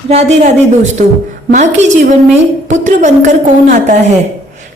राधे राधे दोस्तों। माँ के जीवन में पुत्र बनकर कौन आता है?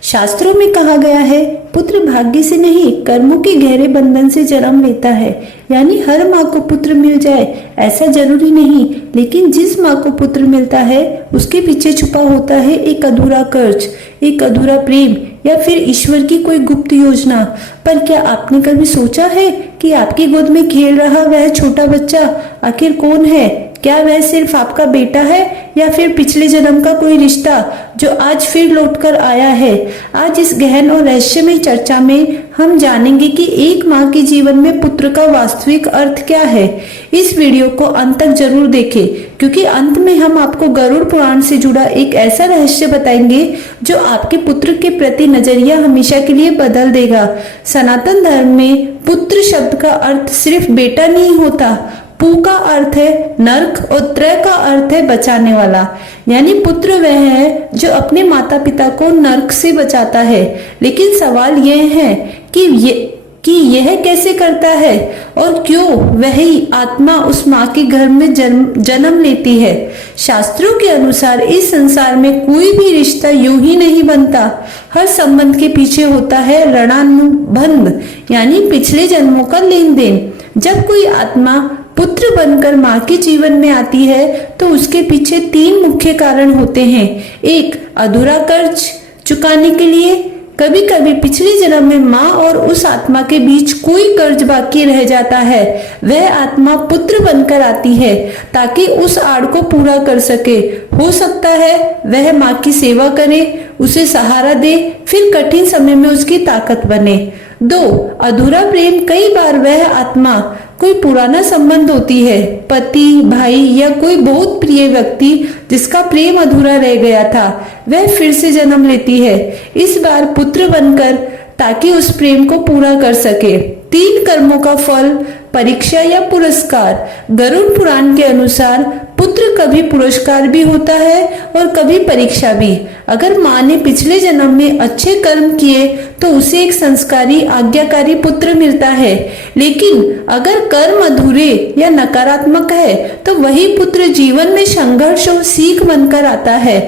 शास्त्रों में कहा गया है, पुत्र भाग्य से नहीं कर्मों के गहरे बंधन से जन्म लेता है। यानी हर माँ को पुत्र मिल जाए ऐसा जरूरी नहीं, लेकिन जिस माँ को पुत्र मिलता है उसके पीछे छुपा होता है एक अधूरा कर्ज, एक अधूरा प्रेम या फिर ईश्वर की कोई गुप्त योजना। पर क्या आपने कभी सोचा है कि आपकी गोद में खेल रहा वह छोटा बच्चा आखिर कौन है? क्या वह सिर्फ आपका बेटा है या फिर पिछले जन्म का कोई रिश्ता जो आज फिर लौटकर आया है? आज इस गहन और रहस्यमय चर्चा में हम जानेंगे कि एक माँ के जीवन में पुत्र का वास्तविक अर्थ क्या है। इस वीडियो को अंत तक जरूर देखें, क्योंकि अंत में हम आपको गरुड़ पुराण से जुड़ा एक ऐसा रहस्य बताएंगे जो आपके पुत्र के प्रति नजरिया हमेशा के लिए बदल देगा। सनातन धर्म में पुत्र शब्द का अर्थ सिर्फ बेटा नहीं होता। पू का अर्थ है नर्क और त्रय का अर्थ है बचाने वाला। यानी पुत्र वह है जो अपने माता पिता को नर्क से बचाता है। लेकिन सवाल यह है कि यह कैसे करता है और क्यों वही आत्मा उस माँ के घर में जन्म लेती है। शास्त्रों के अनुसार इस संसार में कोई भी रिश्ता यूं ही नहीं बनता। हर संबंध के पीछे होता है ऋणानुबंध, यानी पिछले जन्मों का लेन देन। जब कोई आत्मा पुत्र बनकर माँ के जीवन में आती है तो उसके पीछे 3 मुख्य कारण होते हैं। एक, अधूरा कर्ज चुकाने के लिए। कभी कभी पिछले जन्म में माँ और उस आत्मा के बीच कोई कर्ज बाकी रह जाता है। वह आत्मा पुत्र बनकर आती है ताकि उस आड़ को पूरा कर सके। हो सकता है वह माँ की सेवा करे, उसे सहारा दे, फिर कठिन समय में उसकी ताकत बने। 2, अधूरा प्रेम। कई बार वह आत्मा कोई पुराना संबंध होती है, पति, भाई या कोई बहुत प्रिय व्यक्ति जिसका प्रेम अधूरा रह गया था, वह फिर से जन्म लेती है, इस बार पुत्र बनकर, ताकि उस प्रेम को पूरा कर सके। 3 कर्मों का फल, परीक्षा या पुरस्कार। गरुड़ पुराण के अनुसार पुत्र कभी पुरस्कार भी होता है और कभी परीक्षा भी। अगर माँ ने पिछले जन्म में अच्छे कर्म किए तो उसे एक संस्कारी आज्ञाकारी पुत्र मिलता है। लेकिन अगर कर्म अधूरे या नकारात्मक है तो वही पुत्र जीवन में संघर्ष और सीख बनकर आता है।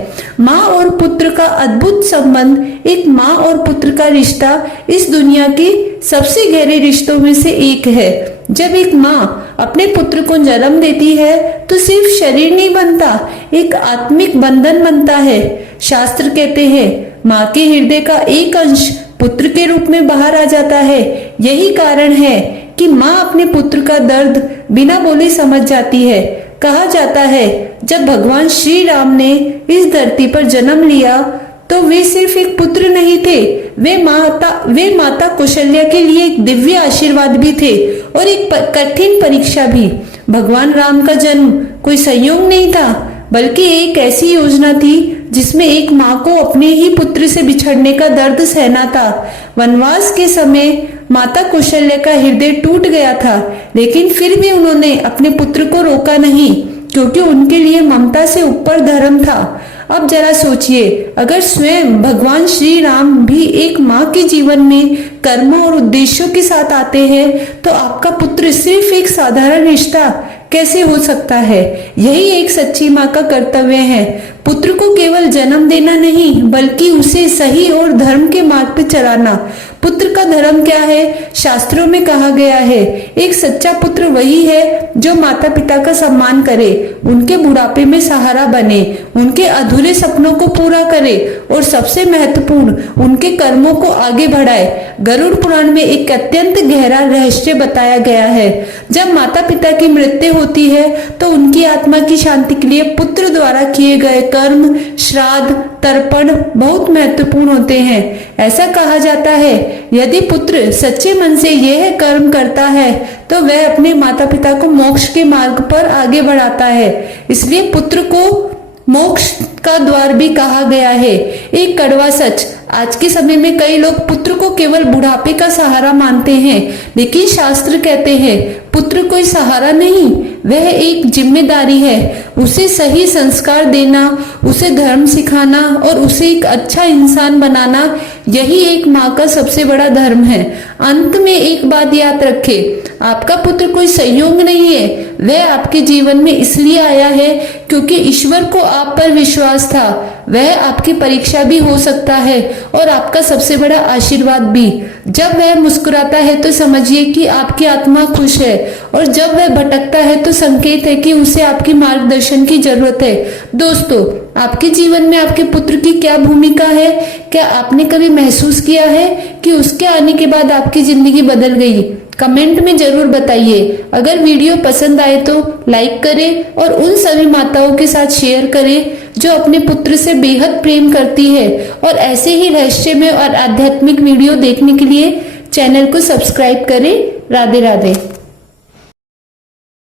माँ और पुत्र का अद्भुत संबंध, एक माँ और पुत्र का रिश्ता इस दुनिया के सबसे गहरे रिश्तों में से एक है। जब एक माँ अपने पुत्र को जन्म देती है तो सिर्फ शरीर नहीं बनता, एक आत्मिक बंधन बनता है। शास्त्र कहते हैं माँ के हृदय का एक अंश पुत्र के रूप में बाहर आ जाता है। यही कारण है कि माँ अपने पुत्र का दर्द बिना बोले समझ जाती है। कहा जाता है जब भगवान श्री राम ने इस धरती पर जन्म लिया तो वे सिर्फ एक पुत्र नहीं थे, वे माता कौशल्या के लिए एक दिव्य आशीर्वाद भी थे और एक कठिन परीक्षा भी। भगवान राम का जन्म कोई संयोग नहीं था, बल्कि एक ऐसी योजना थी जिसमें एक माँ को अपने ही पुत्र से बिछड़ने का दर्द सहना था। वनवास के समय माता कौशल्या का हृदय टूट गया था, लेकिन फिर भी उन्होंने अपने पुत्र को रोका नहीं, क्योंकि उनके लिए ममता से ऊपर धर्म था। अब जरा सोचिए, अगर स्वयं भगवान श्री राम भी एक माँ के जीवन में कर्म और उद्देश्यों के साथ आते हैं तो आपका पुत्र सिर्फ एक साधारण रिश्ता कैसे हो सकता है? यही एक सच्ची माँ का कर्तव्य है, पुत्र को केवल जन्म देना नहीं बल्कि उसे सही और धर्म के मार्ग पर चलाना। पुत्र का धर्म क्या है? शास्त्रों में कहा गया है एक सच्चा पुत्र वही है जो माता पिता का सम्मान करे, उनके बुढ़ापे में सहारा बने, उनके अधूरे सपनों को पूरा करे और सबसे महत्वपूर्ण उनके कर्मों को आगे बढ़ाए। गरुड़ पुराण में एक अत्यंत गहरा रहस्य बताया गया है। जब माता पिता की मृत्यु होती है तो उनकी आत्मा की शांति के लिए पुत्र द्वारा किए गए कर्म, श्राद्ध, तर्पण बहुत महत्वपूर्ण होते हैं। ऐसा कहा जाता है यदि पुत्र सच्चे मन से यह कर्म करता है तो वह अपने माता पिता को मोक्ष के मार्ग पर आगे बढ़ाता है। इसलिए पुत्र को मोक्ष का द्वार भी कहा गया है। एक कड़वा सच, आज के समय में कई लोग पुत्र को केवल बुढ़ापे का सहारा मानते हैं, लेकिन शास्त्र कहते हैं पुत्र कोई सहारा नहीं, वह एक जिम्मेदारी है। उसे सही संस्कार देना, उसे धर्म सिखाना और उसे एक अच्छा इंसान बनाना, यही एक माँ का सबसे बड़ा धर्म है। अंत में एक बात याद रखें, आपका पुत्र कोई संयोग नहीं है, वह आपके जीवन में इसलिए आया है क्योंकि क्योंकि ईश्वर को आप पर विश्वास था। वह आपकी परीक्षा भी हो सकता है और आपका सबसे बड़ा आशीर्वाद भी। जब वह मुस्कुराता है तो समझिए कि आपकी आत्मा खुश है, और जब वह भटकता है तो संकेत है कि उसे आपकी मार्गदर्शन की जरूरत है। दोस्तों, आपके जीवन में आपके पुत्र की क्या भूमिका है? क्या आपने कभी महसूस किया है कि उसके आने के बाद आपकी जिंदगी बदल गई? कमेंट में जरूर बताइए। अगर वीडियो पसंद आए तो लाइक करें और उन सभी माताओं के साथ शेयर करें जो अपने पुत्र से बेहद प्रेम करती है। और ऐसे ही रहस्यमय और आध्यात्मिक वीडियो देखने के लिए चैनल को सब्सक्राइब करें। राधे राधे।